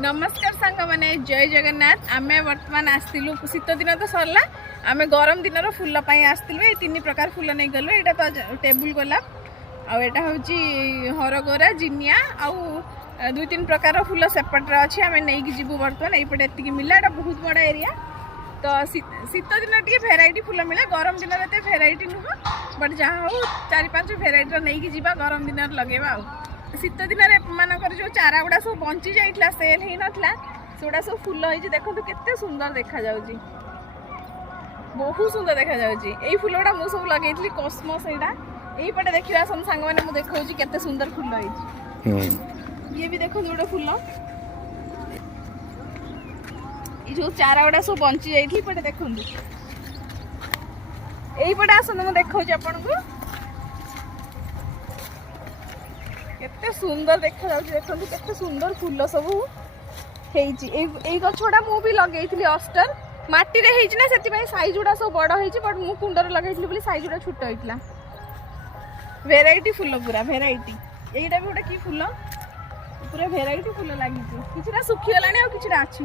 नमस्कार सांग मैंने जय जगन्नाथ आमे वर्तमान आसलु शीत दिन तो सरला आमे गरम दिन फुल आसलु ये तीन प्रकार फुल नहीं गलु यहाँ तो टेबुल गोलाप आटा हूँ हरगोरा जिनिया आउ दुई तीन प्रकार फुल सेपटे अच्छी आम नहीं जीवु बर्तमान यपटे एति मिला यहाँ बहुत बड़ा एरिया तो शीत दिन टे भेराइटी फुल मिले गरम दिन में भेराइटी नुह बट जहाँ हो 4-5 भेराइटी नहीं जीवा गरम दिन लगेगा शीत दिन मानकर जो चारा गुड़ा सब बंची जाइला सेल ही नथला सेगुड़ा सब फुल होइछि देखो केते सुंदर देखा जाउछि बहुत सुंदर देखा जाउछि एई फुल गुड़ा मु सब लगेइतली कॉस्मोस एटा एई पटे देखिरा सम संग माने मु देखौछि केते सुंदर फुल होइछि ये भी देखो जोड़ा फुल ये जो चारा गुड़ा सब बंची जाइथि पटे देखंदु एई पटे आसन मु देखौछि आपन को केते सुंदर देखा जाउछि देखंतु केते सुंदर फुल सब हेइछि एई गछोडा मु भी लगेइथली अस्टर माटी रे हेइछि ना सेति भाई साइज उडा सब बड़ हेइछि बट मु कुंडर लगेइथली बोली साइज उडा छोट होइतला वेराइटी फुल पूरा वेराइटी एइडा भी उडा की फुल पूरा वेराइटी फुल लागिछि किछरा सुखी गलानी आ किछरा अछि